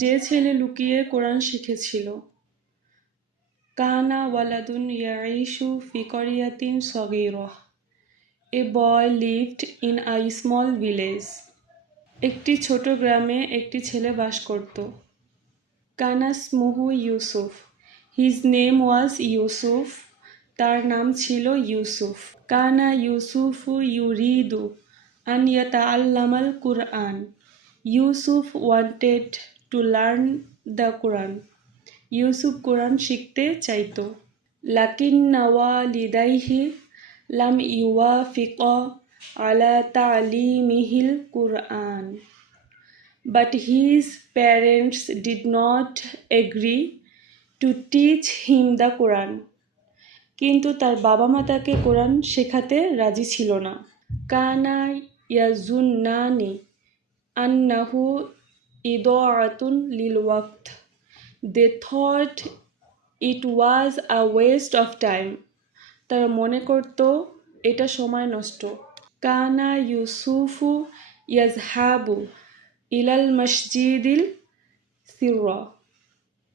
যে ছেলে লুকিয়ে কোরআন শিখেছিল। কানা ওয়ালাদুন ইয়াঈশু ফি ক্বরিয়াতিন সগীরাহ। A boy lived in a small village. একটি ছোট গ্রামে একটি ছেলে বাস করত। কানা স্মুহু ইউসুফ। His name was Yusuf. তার নাম ছিল ইউসুফ। কানা ইউসুফু ইউরিদু আন ইয়াতাআল্লামাল কুরআন। Yusuf wanted to learn the Quran. Yusuf Quran শিখতে চাইত। লাকিন্না ওয়ালিদাইহি লাম ইউওয়াফিকা আলা তা'লিমিহিল কুরআন। But his parents did not agree to teach him the Quran. কিন্তু তার বাবা মা তাকে কোরআন শেখাতে রাজি ছিল না। কানা ইয়াজুন্নানি আন্নাহু ইদাআতুন লিল ওয়াক্ত। They thought it was a waste of time. তারা মনে করত এটা সময় নষ্ট। কানা ইউসুফু ইয়াজহাবু ইলাল মসজিদিল সিররা।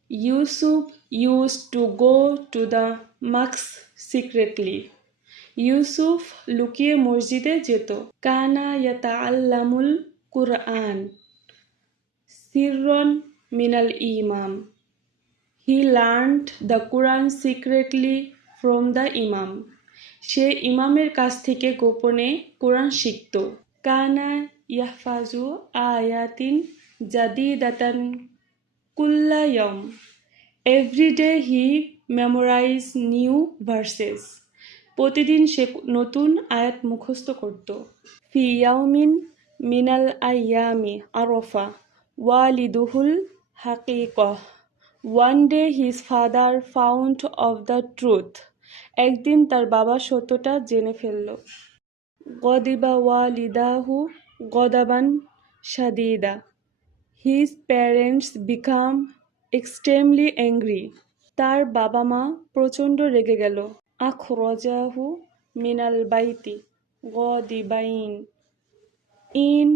Yusuf used to go to the mosque secretly. Yusuf লুকিয়ে মসজিদে যেত। কানা ইয়াতাআল্লামুল কুরআন সিররান মিনাল ইমাম। He learned the Quran secretly from the imam. সে ইমামের কাছ থেকে গোপনে কোরআন শিখত। কানা ইয়াহফাজু আয়াতিন জাদিদাতান কুল্লা yam. Every day he memorized new verses. প্রতিদিন সে নতুন আয়াত মুখস্থ করত। ফি ইয়াউমিন মিনাল আইয়ামি Arafah ওয়ালিদুহুল হাকিকাহ। One day his father found of the truth. একদিন তার বাবা সত্যটা জেনে ফেলল। গদিবা ওয়ালিদাহু গদাবান শাদীদা। His parents became extremely angry. তার বাবা মা প্রচণ্ড রেগে গেল। আখরাজাহু মিনাল বাইতি গদিবাইন। In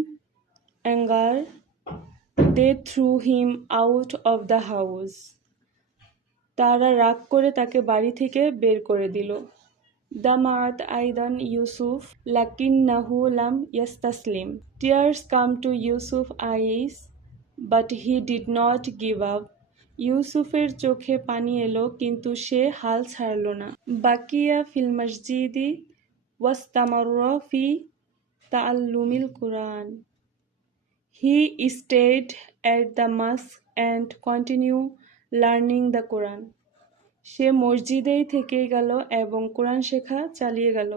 anger, they threw him out of the house. তারা রাগ করে তাকে বাড়ি থেকে বের করে দিল। দামাত আইদান ইউসুফ লাকিন্নাহু লাম ইয়াস্তাসলিম। Tears come to Yusuf eyes, but he did not give up. ইউসুফের চোখে পানি এলো কিন্তু সে হাল ছাড়ল না। বাকিয়া ফিল মসজিদি ওয়াস্তামাররা ফি তাআল্লুমিল কুরআন। He stayed at the mosque and continued learning the Quran. সে মসজিদেই থেকে গেল এবং কোরআন শেখা চালিয়ে গেল।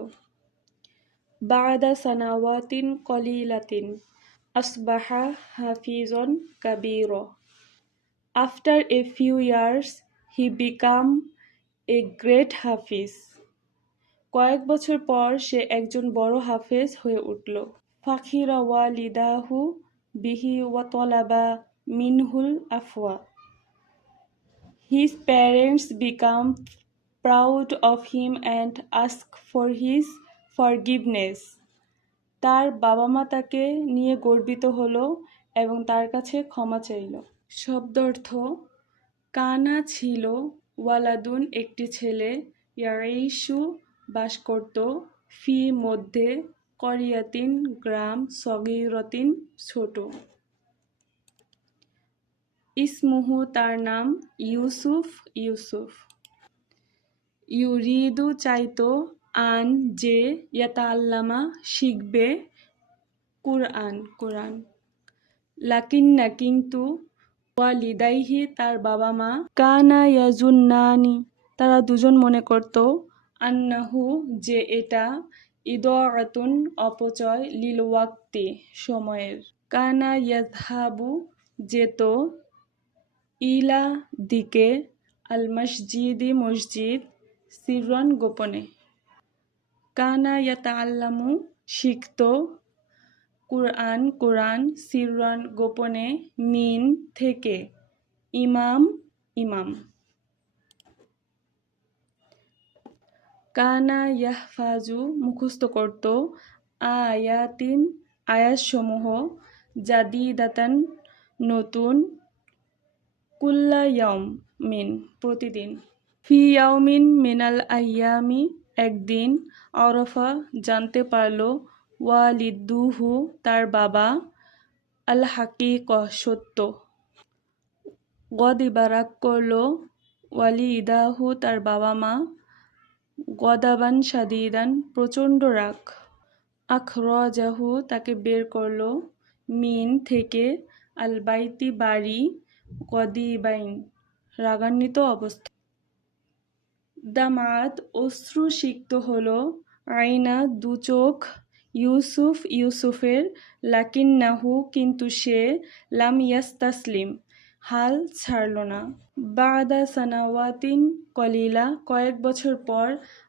বা'দা সানাওয়াতিন কলিলাতিন আসবাহা হাফিজন কাবীরা। After a few years, he became a great হাফিজ। কয়েক বছর পর সে একজন বড় হাফেজ হয়ে উঠল। ফাখিরা ওয়ালিদাহু বিহি ওয়া তালাবা মিনহুল আফওয়া। His parents became proud of him and asked for his forgiveness. তার বাবা মা তাকে নিয়ে গর্বিত হলো এবং তার কাছে ক্ষমা চাইল। শব্দার্থ: কানা ছিল, ওয়ালাদুন একটি ছেলে, ইয়াঈশু বাস করত, ফি মধ্যে, ক্বরিয়াতিন গ্রাম, সগীরাতিন ছোট। ইসমুহু তার নাম, ইউসুফ ইউসুফ। ইউরিদু চাইতো, আন যে, ইয়াতাআল্লামা শিখবে, কুরআন কোরআন। লাকিন্না কিন্তু, ওয়ালিদাইহি তার বাবা মা, কানা ইয়াজুন্নানি তারা দুজন মনে করত, আন্নাহু যে এটা, ইদাআতুন অপচয়, লিল ওয়াক্তি সময়ের। কানা ইয়াযহাবু যেত, ইলা দিকে, আল মসজিদি মসজিদ, সিররান গোপনে। কানা ইয়াতাআল্লামু শিখত, কুরআন কোরআন, সিররান গোপনে, মিন থেকে, ইমাম ইমাম। কানা ইয়াহফাজু মুখস্থ করত, আয়াতিন আয়াতসমূহ, জাদিদাতান নতুন, কুল্লা ইয়াউমিন প্রতিদিন। ফি ইয়াউমিন মিনাল আইয়ামি একদিন, আরাফা জানতে পারল, ওয়ালিদুহু তার বাবা, আল হাকিক সত্য, গদিবা রাগ করল, ওয়ালিদাহু তার বাবা মা, গদাবান শাদীদান প্রচণ্ড রাগ, আখরাজাহু তাকে বের করল, মিন থেকে, আল বাইতি বাড়ি, গদিবাইন রাগান্বিত অবস্থা। দামাত অশ্রুসিক্ত হলো, আইনা দু চোখ, ইউসুফের, লাকিন্নাহু কিন্তু সে, লাম ইয়াস্তাসলিম হাল ছাড়ল না। বাদা সানাওয়াতিন কলিলা কয়েক বছর পর,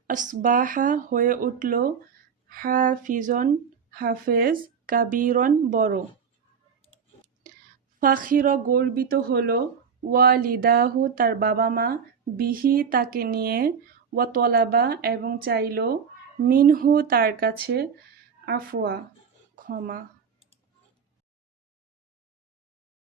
আসবাহা হয়ে উঠল, হাফিজন হাফেজ, কাবীরন বড়। ফাখির গর্বিত হলো, ওয়ালিদাহু তার বাবা মা, বিহি তাকে নিয়ে, ওয়াতলাবা এবং চাইল, মিনহু তার কাছে, আফওয়া ক্ষমা।